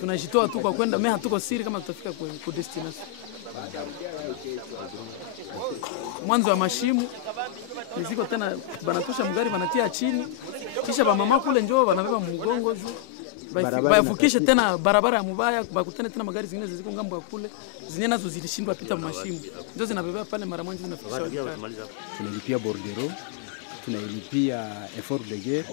Tunajitoa tu kwa kwenda, mimi hatuko siri kama tutafika kwa destination. Mwanzo wa mashimo niziko tena banatosha mgari banatia chini, kisha ba mama kule njoo wanabeba mgongo bayavukishe tena barabara ya mubaya, bakutane tena magari zingine ziko ngambo ya kule zenye nazo zilishindwa pita mashimo, ndio zinabeba pale mara moja zinafikisha. Tunalipia bordero, tunalipia effort de guerre,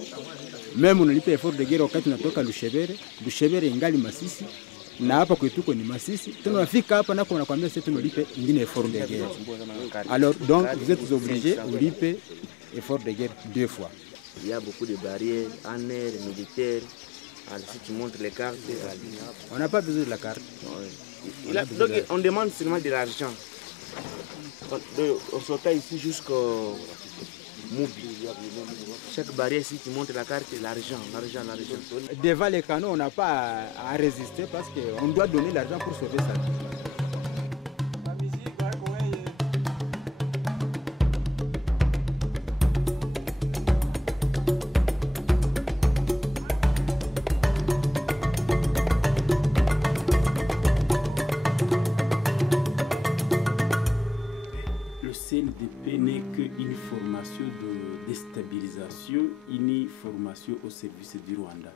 même unalipia effort de guerre wakati unatoka Lushebere ingali Masisi, na hapa kwetu ni Masisi. Tunafika hapa nako wanakuambia sasa tunalipe ingine effort de guerre. Alors donc vous êtes obligés de liper effort de guerre 2 fois. Il y a beaucoup de barrières en air, militaires. Alors, si tu montres les cartes, on n'a pas besoin de la carte. Donc on demande seulement de l'argent. On sortait ici jusqu'au Moubi. Chaque barrière, si tu montres la carte, l'argent. Devant les canaux, on n'a pas à résister parce qu'on doit donner l'argent pour sauver sa vie. CNDP n'est qu'une formation de déstabilisation, une formation au service du Rwanda.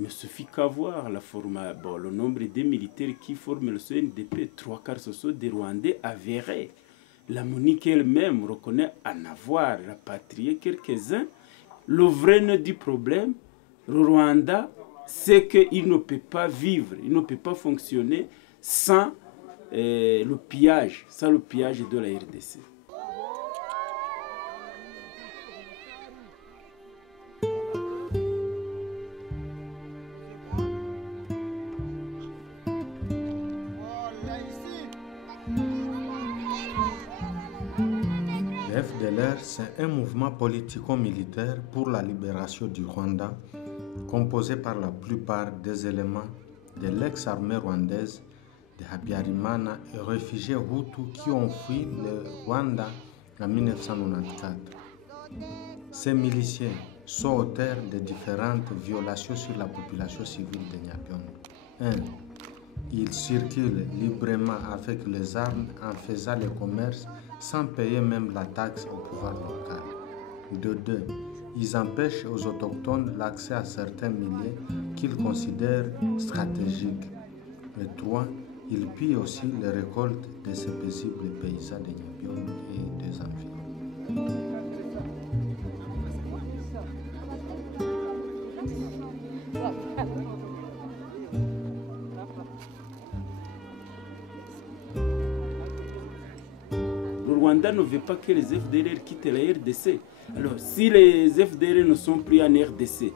Il ne suffit qu'à voir le nombre de militaires qui forment le CNDP, 3/4 ce sont des Rwandais avérés. La MONUC elle-même reconnaît en avoir rapatrié quelques-uns. Le vrai nœud du problème, le Rwanda, c'est qu'il ne peut pas vivre, il ne peut pas fonctionner sans le pillage de la RDC. Le FDLR, c'est un mouvement politico-militaire pour la libération du Rwanda, composé par la plupart des éléments de l'ex-armée rwandaise, de Habyarimana et réfugiés Hutus qui ont fui le Rwanda en 1994. Ces miliciens sont auteurs de différentes violations sur la population civile de Nyabiondo. 1. Ils circulent librement avec les armes en faisant le commerce sans payer même la taxe au pouvoir local. 2. Ils empêchent aux autochtones l'accès à certains milieux qu'ils considèrent stratégiques. Et 3. Ils pillent aussi les récoltes de ces paisibles paysans de Nyabiondo et des environs. Le Rwanda ne veut pas que les FDLR quittent la RDC. Alors, si les FDLR ne sont plus en RDC,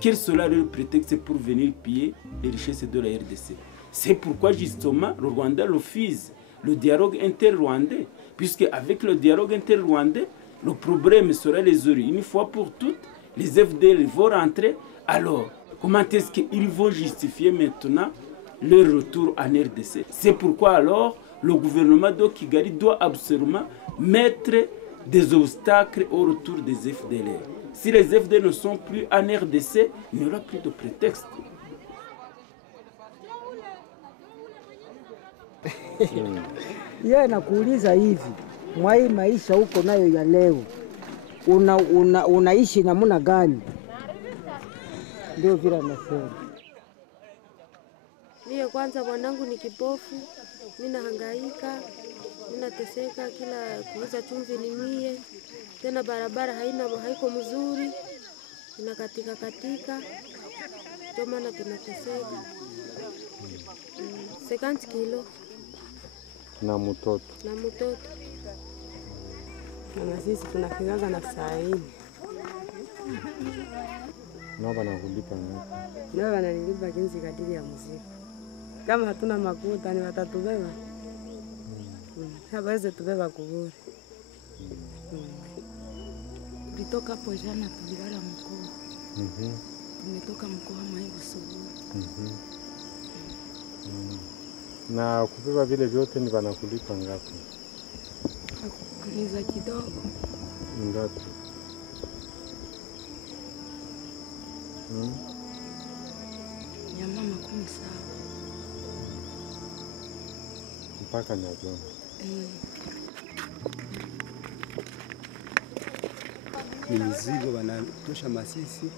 quel sera le prétexte pour venir piller les richesses de la RDC? C'est pourquoi justement le Rwanda refuse le dialogue inter-rwandais, puisque avec le dialogue inter-rwandais, le problème sera résolu une fois pour toutes. Les FDLR vont rentrer. Alors, comment est-ce qu'ils vont justifier maintenant leur retour en RDC? C'est pourquoi alors le gouvernement de Kigali doit absolument mettre des obstacles au retour des FDLR. Si les FDLR ne sont plus en RDC, il n'y aura plus de prétexte. Yeye nakuuliza hivi, mwai maisha huko nayo ya leo unaishi namna gani? Ndio vile nasema. Mie kwanza mwanangu ni kipofu, mimi nahangaika, mimi nateseka, kila kuuza chumvi ni mie, tena barabara haiko mzuri, inakatika, ndio maana tunateseka. 50 kilo na mtoto. Na sisi tunakingaga na saa hii. Na wanakulipa ngapi? Na wananilipa kinzi kadiri ya mzigo. Kama hatuna makuta ni watatubeba. Hawezi tubeba kuburi. Tulitoka hapo jana tulilala mkoa. Tumetoka mkoa Maigu asubuhi. Na kubeba vile vyote ni wanakulipa ngapi? Kuniza kidogo. Ngapi? Ya mama makumi saba mpaka Nyabiondo. Ni mizigo wanatosha Masisi,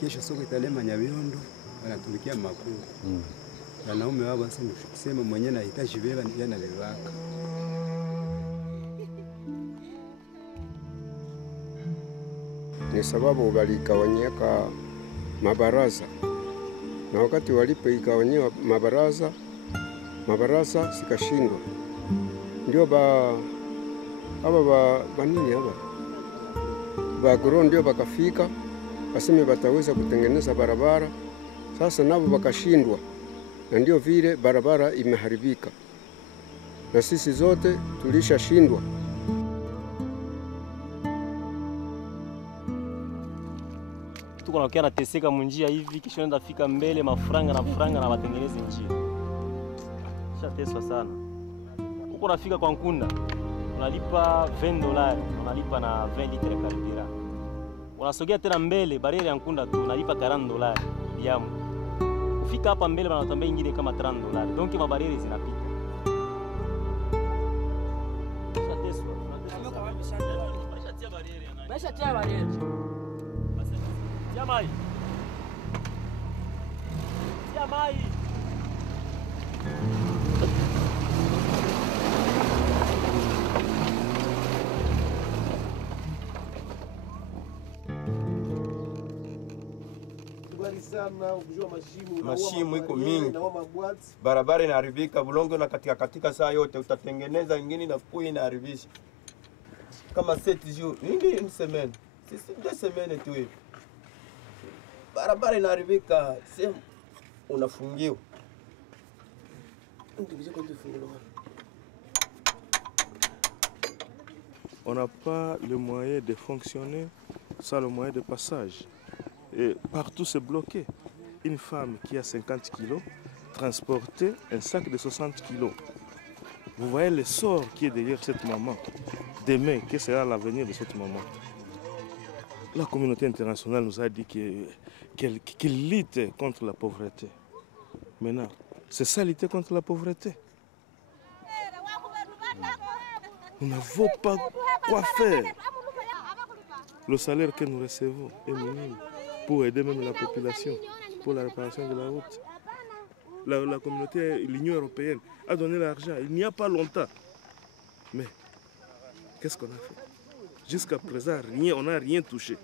kesho soko italema Nyabiondo, wanatumikia makuu. Wanaume wao basi kusema mwenyewe nahitaji beba ndiye anabebaka. Ni sababu waligawanyika mabaraza, na wakati walipoigawanyia mabaraza sikashindwa, ndio banini bagro ndio bakafika baseme bataweza kutengeneza barabara. Sasa nabo bakashindwa, na ndio vile barabara imeharibika, na sisi zote tulishashindwa. Tuko nakia nateseka munjia hivi, kisha nenda fika mbele mafranga na watengeneze njia. Shateswa sana. Huko nafika kwa Nkunda, unalipa $20, unalipa na 20 litre karibira. Unasogea tena mbele bariere ya Nkunda tu unalipa $40 yamu. Kufika hapa mbele wanatambia ingine kama $30. Donc mabariere zinapita. Shateswa. Maisha tia bariere. Mai. Tia mai. Mashimo iko mingi, barabara inaharibika, bulongo na katika saa yote utatengeneza ingine na kui inaharibisha. Kama 7 jours, une semaine. C'est 2 semaines tu hivi. Barabara inaharibika, sema unafungiwa. On n'a pas le moyen de fonctionner sans le moyen de passage. Et partout c'est bloqué. Une femme qui a 50 kilos transporter un sac de 60 kilos. Vous voyez le sort qui est derrière cette maman. Demain, quel sera l'avenir de cette maman? La communauté internationale nous a dit qu'elle lutte contre la pauvreté. Maintenant, c'est ça lutter contre la pauvreté. Nous n'avons pas quoi faire. Le salaire que nous recevons est minime pour aider même la population, pour la réparation de la route. La communauté, l'Union européenne a donné l'argent il n'y a pas longtemps. Mais qu'est-ce qu'on a fait? Jusqu'à présent, rien, on n'a rien touché.